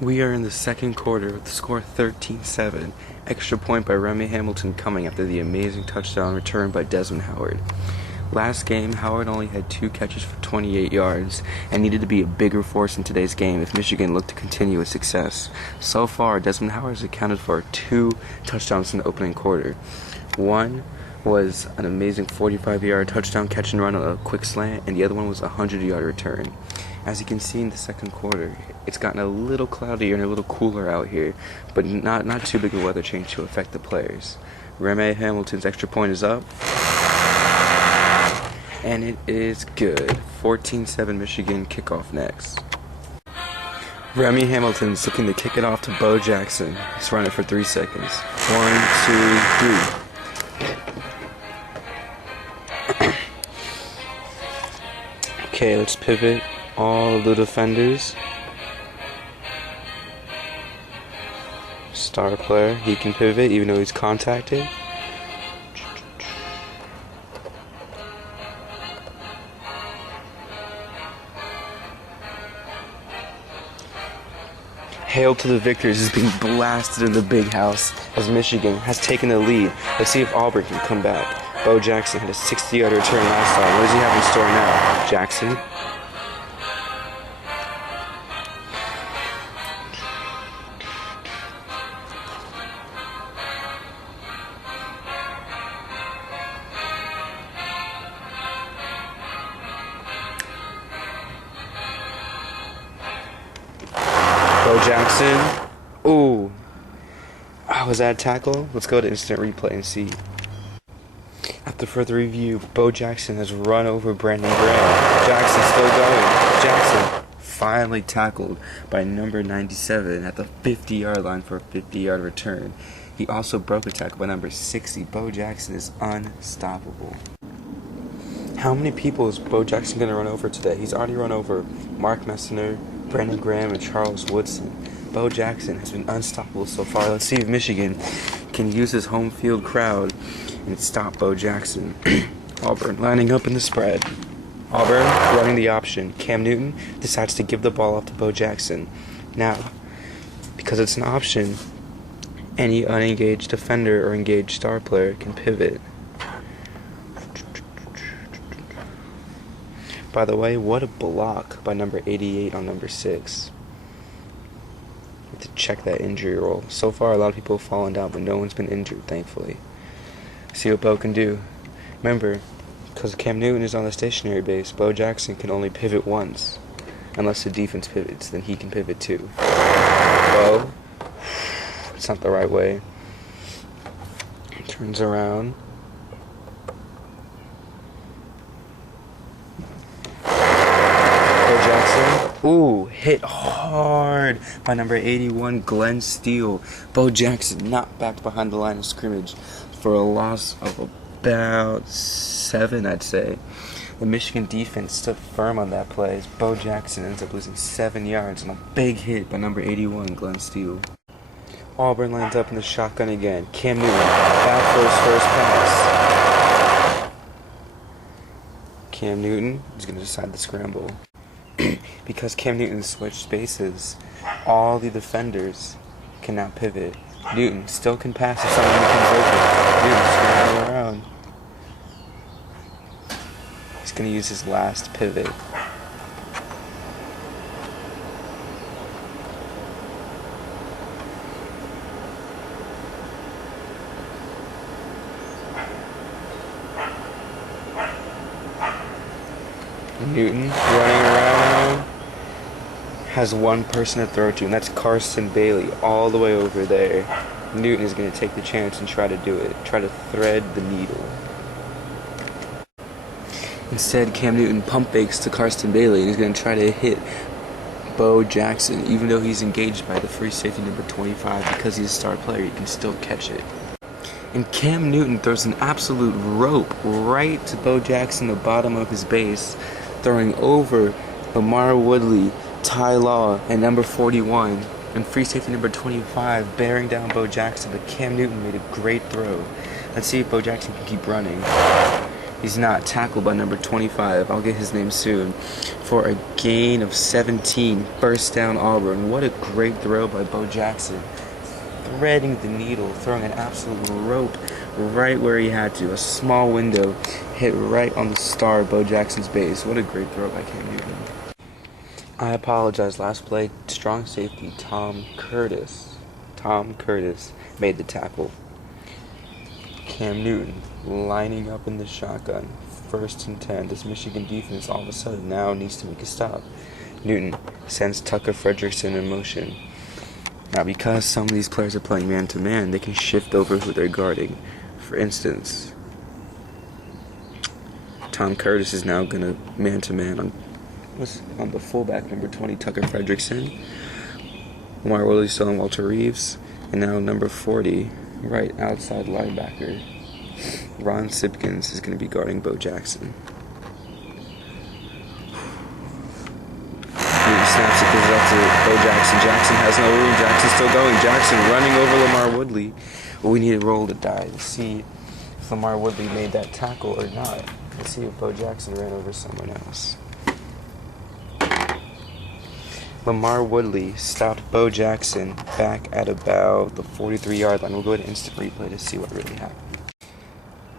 We are in the second quarter with the score 13-7. Extra point by Remy Hamilton coming after the amazing touchdown return by Desmond Howard. Last game, Howard only had 2 catches for 28 yards and needed to be a bigger force in today's game if Michigan looked to continue its success. So far, Desmond Howard has accounted for 2 touchdowns in the opening quarter. One was an amazing 45-yard touchdown catch and run on a quick slant, and the other one was a 100-yard return. As you can see in the second quarter, it's gotten a little cloudier and a little cooler out here, but not too big a weather change to affect the players. Remy Hamilton's extra point is up, and it is good. 14-7 Michigan, kickoff next. Remy Hamilton's looking to kick it off to Bo Jackson. Let's run it for 3 seconds. 1, 2, 3. Okay, let's pivot all the defenders. Star player, he can pivot even though he's contacted. Hail to the victors is being blasted in the big house as Michigan has taken the lead. Let's see if Auburn can come back. Bo Jackson had a 60-yard return last time. What does he have in store now? Jackson. Bo Jackson. Ooh. Was that a tackle? Let's go to instant replay and see. After further review, Bo Jackson has run over Brandon Graham. Jackson still going. Jackson finally tackled by number 97 at the 50-yard line for a 50-yard return. He also broke a tackle by number 60. Bo Jackson is unstoppable. How many people is Bo Jackson going to run over today? He's already run over Mark Messner, Brandon Graham, and Charles Woodson. Bo Jackson has been unstoppable so far. Let's see if Michigan can use his home field crowd and stop Bo Jackson. Auburn lining up in the spread. Auburn running the option. Cam Newton decides to give the ball off to Bo Jackson. Now, because it's an option, any unengaged defender or engaged star player can pivot. By the way, what a block by number 88 on number 6. We have to check that injury roll. So far, a lot of people have fallen down, but no one's been injured, thankfully. See what Bo can do. Remember, because Cam Newton is on the stationary base, Bo Jackson can only pivot once. Unless the defense pivots, then he can pivot too. Bo, it's not the right way. Turns around. Bo Jackson. Ooh, hit hard by number 81, Glenn Steele. Bo Jackson not back behind the line of scrimmage for a loss of about 7, I'd say. The Michigan defense stood firm on that play as Bo Jackson ends up losing 7 yards on a big hit by number 81, Glenn Steele. Auburn lines up in the shotgun again. Cam Newton back for his first pass. Cam Newton is going to decide the scramble. Because Cam Newton switched spaces, all the defenders can now pivot. Newton still can pass if someone becomes open. Newton scrambling around. He's going to use his last pivot. Newton running around, has one person to throw to, and that's Carson Bailey all the way over there. Newton is going to take the chance and try to do it, try to thread the needle. Instead, Cam Newton pump fakes to Carson Bailey, and he's going to try to hit Bo Jackson. Even though he's engaged by the free safety number 25, because he's a star player, he can still catch it. And Cam Newton throws an absolute rope right to Bo Jackson, the bottom of his base, throwing over Lamar Woodley, Ty Law, and number 41, and free safety number 25, bearing down Bo Jackson. But Cam Newton made a great throw. Let's see if Bo Jackson can keep running. He's not. Tackled by number 25. I'll get his name soon. For a gain of 17. First down Auburn. What a great throw by Bo Jackson. Threading the needle, throwing an absolute rope right where he had to. A small window hit right on the star of Bo Jackson's base. What a great throw by Cam Newton. I apologize. Last play, strong safety Tom Curtis made the tackle. Cam Newton lining up in the shotgun. 1st and 10. This Michigan defense all of a sudden now needs to make a stop. Newton sends Tucker Frederickson in motion. Now, because some of these players are playing man-to-man, they can shift over who they're guarding. For instance, Tom Curtis is now going to man-to-man on the fullback, number 20, Tucker Frederickson. Lamar Willie still on Walter Reeves. And now number 40, right outside linebacker, Ron Sipkins is going to be guarding Bo Jackson. Newton snaps it, gives it up to Bo Jackson. Jackson has no room. Jackson's still going. Jackson running over Lamar Woodley. Well, we need a roll to die to see if Lamar Woodley made that tackle or not. Let's see if Bo Jackson ran over someone else. Lamar Woodley stopped Bo Jackson back at about the 43-yard line. We'll go to instant replay to see what really happened.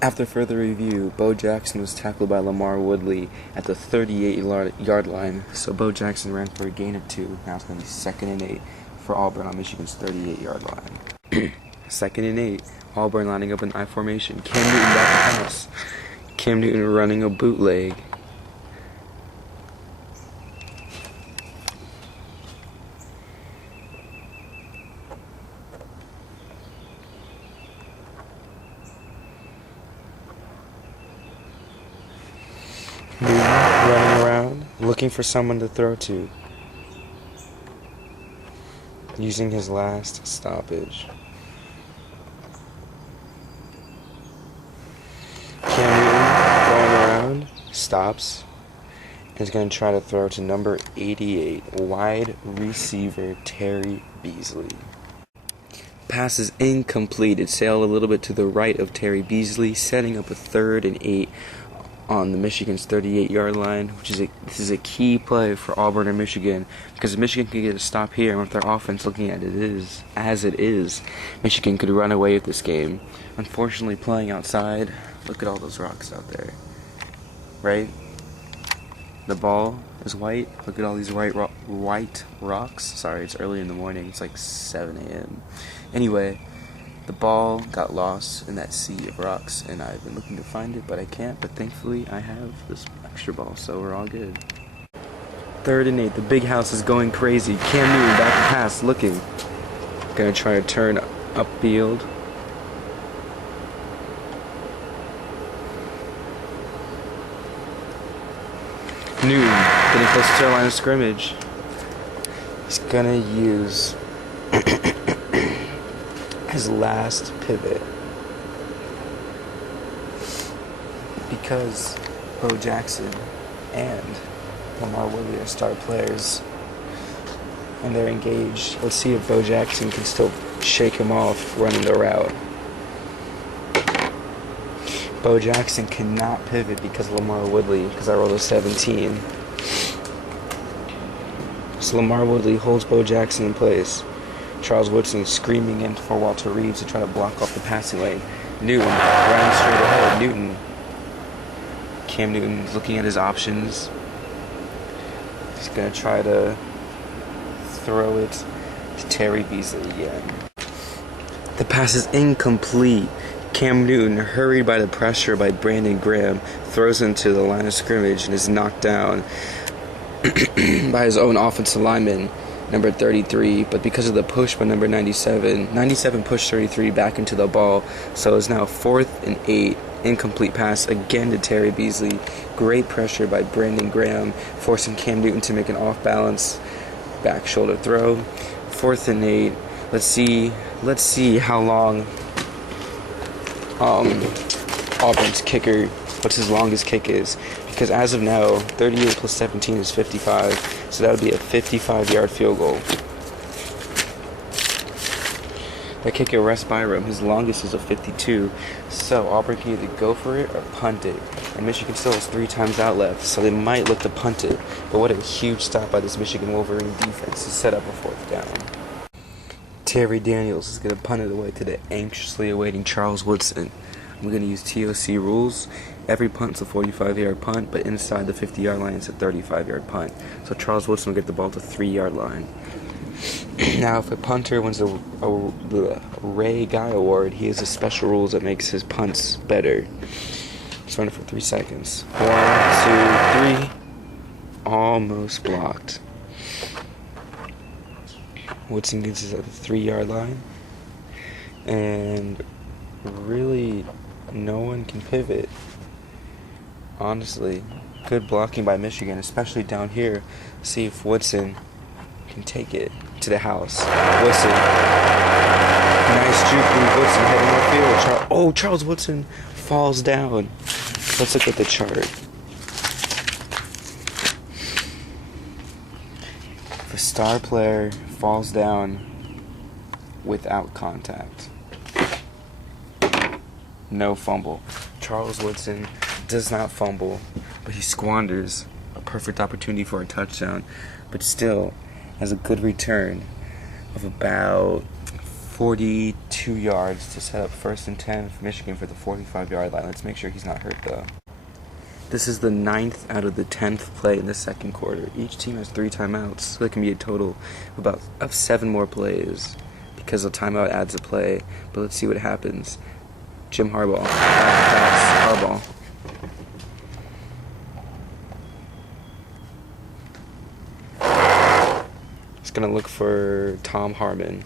After further review, Bo Jackson was tackled by Lamar Woodley at the 38-yard line, so Bo Jackson ran for a gain of 2. Now it's going to be 2nd and 8 for Auburn on Michigan's 38-yard line. 2nd and 8, Auburn lining up in I formation. Cam Newton back to pass. Cam Newton running a bootleg. Newton running around, looking for someone to throw to, using his last stoppage. Cam Newton going around, stops, and is going to try to throw to number 88, wide receiver Terry Beasley. Pass is incomplete. It sailed a little bit to the right of Terry Beasley, setting up a 3rd and 8 on the Michigan's 38-yard line, this is a key play for Auburn and Michigan, because if Michigan can get a stop here, and with their offense looking at it as it is, Michigan could run away with this game. Unfortunately, playing outside, look at all those rocks out there, right? The ball is white. Look at all these white rocks. Sorry, it's early in the morning. It's like 7 a.m. Anyway, the ball got lost in that sea of rocks, and I've been looking to find it, but I can't. But thankfully, I have this extra ball, so we're all good. 3rd and 8. The big house is going crazy. Cam Newton back to pass, looking. Gonna try to turn upfield. Newton getting close to the line of scrimmage. He's gonna use his last pivot, because Bo Jackson and Lamar Woodley are star players and they're engaged. Let's see if Bo Jackson can still shake him off running the route. Bo Jackson cannot pivot because of Lamar Woodley, because I rolled a 17. So Lamar Woodley holds Bo Jackson in place. Charles Woodson screaming in for Walter Reeves to try to block off the passing lane. Newton running straight ahead. Cam Newton looking at his options. He's going to try to throw it to Terry Beasley again. The pass is incomplete. Cam Newton, hurried by the pressure by Brandon Graham, throws into the line of scrimmage and is knocked down by his own offensive lineman, number 33, but because of the push by number 97 pushed 33 back into the ball, so it's now 4th and 8, incomplete pass again to Terry Beasley. Great pressure by Brandon Graham, forcing Cam Newton to make an off-balance back shoulder throw. 4th and 8. Let's see how long Auburn's kicker, what's his longest kick is, because as of now, 38 plus 17 is 55, so that would be a 55-yard field goal. Their kicker, Russ Byram, his longest is a 52. So Auburn can either go for it or punt it. And Michigan still has 3 times out left, so they might look to punt it. But what a huge stop by this Michigan Wolverine defense to set up a 4th down. Terry Daniels is going to punt it away to the anxiously awaiting Charles Woodson. I'm going to use TOC rules. Every punt's a 45-yard punt, but inside the 50-yard line it's a 35-yard punt. So Charles Woodson will get the ball to the 3-yard line. Now, if a punter wins a Ray Guy Award, he has a special rules that makes his punts better. Let's run it for 3 seconds. 1, 2, 3. Almost blocked. Woodson gets us at the 3-yard line. And really, no one can pivot. Honestly, good blocking by Michigan, especially down here. See if Woodson can take it to the house. Woodson. Nice juke move. Woodson heading upfield. Charles Woodson falls down. Let's look at the chart. If a star player falls down without contact, no fumble. Charles Woodson does not fumble, but he squanders a perfect opportunity for a touchdown, but still has a good return of about 42 yards to set up 1st and 10 for Michigan for the 45-yard line. Let's make sure he's not hurt though. This is the 9th out of the 10th play in the 2nd quarter. Each team has 3 timeouts, so there can be a total of 7 more plays because a timeout adds a play. But let's see what happens. Jim Harbaugh, back to pass, Harbaugh. He's going to look for Tom Harmon.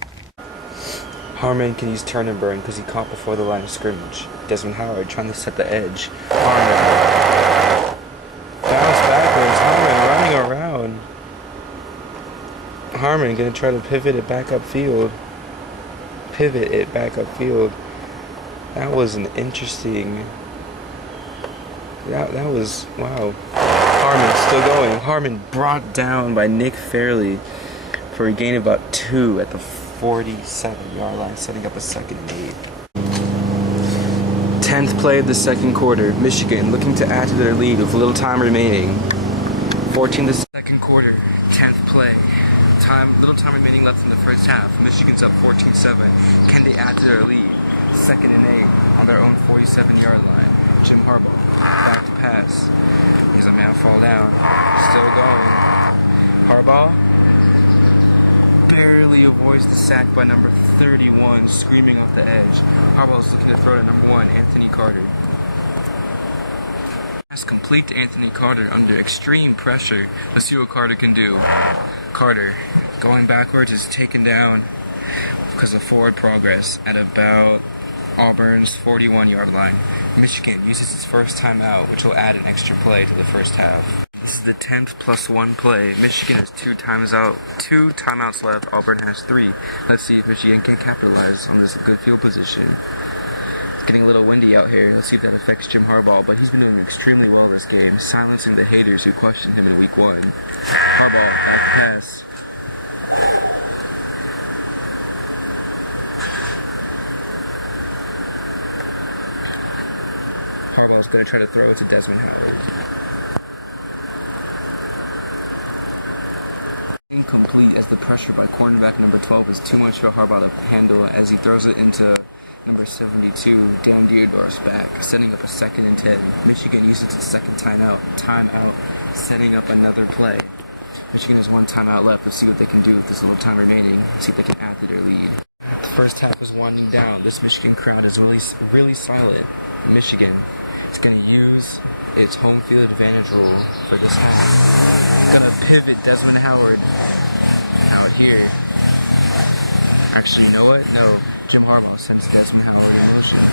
Harmon can use turn and burn because he caught before the line of scrimmage. Desmond Howard trying to set the edge. Harmon. Bounce backwards. Harmon running around. Harmon going to try to pivot it back upfield. That was an interesting... That was... Wow. Harmon still going. Harmon brought down by Nick Fairley for a gain of about 2 at the 47-yard line, setting up a 2nd and 8. 10th play of the 2nd quarter. Michigan looking to add to their lead with little time remaining. 14 to 2nd quarter, 10th play. Little time remaining left in the first half. Michigan's up 14-7. Can they add to their lead? 2nd and 8 on their own 47-yard line. Jim Harbaugh, back to pass. He's a man fall down. Still going. Harbaugh barely avoids the sack by number 31, screaming off the edge. Harbaugh's looking to throw to number 1, Anthony Carter. Pass complete to Anthony Carter under extreme pressure. Let's see what Carter can do. Carter, going backwards, is taken down because of forward progress at about Auburn's 41-yard line. Michigan uses its first timeout, which will add an extra play to the first half. This is the 10th plus 1 play. Michigan has 2 timeouts left. Auburn has 3. Let's see if Michigan can capitalize on this good field position. It's getting a little windy out here. Let's see if that affects Jim Harbaugh, but he's been doing extremely well this game, silencing the haters who questioned him in week 1. Harbaugh, back to pass. Harbaugh's going to try to throw it to Desmond Howard. Incomplete, as the pressure by cornerback number 12 is too much for Harbaugh to handle as he throws it into number 72, Dan Dierdorf's back, setting up a 2nd and 10. Michigan uses its 2nd timeout, setting up another play. Michigan has 1 timeout left. Let's see what they can do with this little time remaining. See if they can add to their lead. The first half is winding down. This Michigan crowd is really silent. Michigan is going to use its home field advantage rule for this half. Going to pivot Desmond Howard out here. Actually, you know what? No. Jim Harbaugh sends Desmond Howard in motion.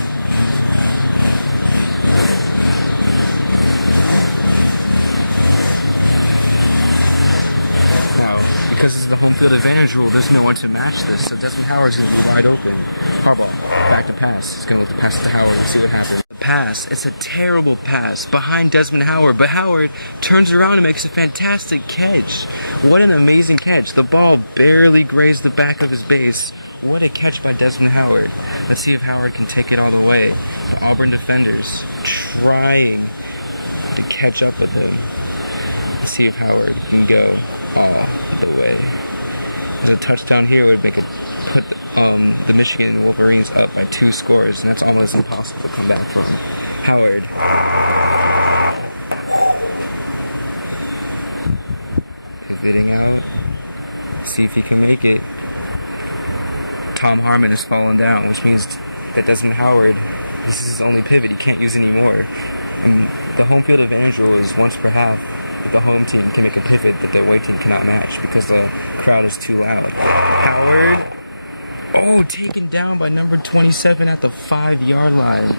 Now, because this is the home field advantage rule, there's no one to match this, so Desmond Howard's going to be wide open. Harbaugh, back to pass. He's going to look to pass it to Howard and see what happens. The pass, it's a terrible pass behind Desmond Howard, but Howard turns around and makes a fantastic catch. What an amazing catch. The ball barely grazed the back of his base, What a catch by Desmond Howard. Let's see if Howard can take it all the way. The Auburn defenders trying to catch up with him. Let's see if Howard can go all the way. There's a touchdown here would make it put the Michigan Wolverines up by 2 scores, and that's almost impossible to come back from. Howard. Pivoting out. See if he can make it. Tom Harmon has fallen down, which means that Desmond Howard, this is his only pivot. He can't use anymore. And the home field advantage rule is once per half that the home team can make a pivot that the away team cannot match because the crowd is too loud. Howard. Oh, taken down by number 27 at the 5-yard line.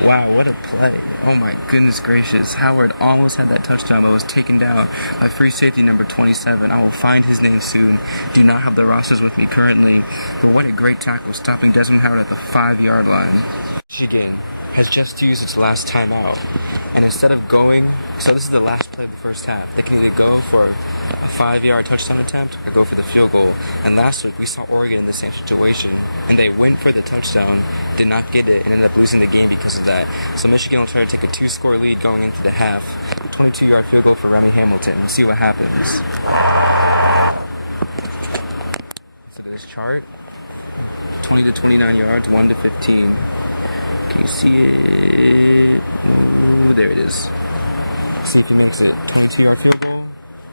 Wow, what a play. Oh my goodness gracious. Howard almost had that touchdown, but was taken down by free safety number 27. I will find his name soon. Do not have the rosters with me currently, but what a great tackle, stopping Desmond Howard at the 5-yard line. Michigan has just used its last timeout, and instead of going, so this is the last play of the first half, they can either go for a 5-yard touchdown attempt or go for the field goal. And last week we saw Oregon in the same situation, and they went for the touchdown, did not get it, and ended up losing the game because of that. So Michigan will try to take a 2-score lead going into the half. 22-yard field goal for Remy Hamilton. We'll see what happens. So this chart, 20 to 29 yards, 1 to 15. Can you see it? Ooh, there it is. See if he makes it. 22-yard field goal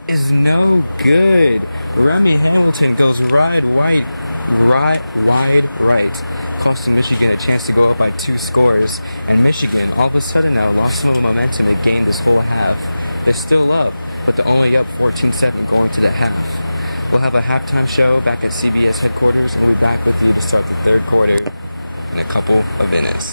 is no good. Remy Hamilton goes wide right, costing Michigan a chance to go up by 2 scores. And Michigan, all of a sudden now, lost some of the momentum they gained this whole half. They're still up, but they're only up 14-7 going to the half. We'll have a halftime show back at CBS headquarters, and we'll be back with you to start the 3rd quarter in a couple of minutes.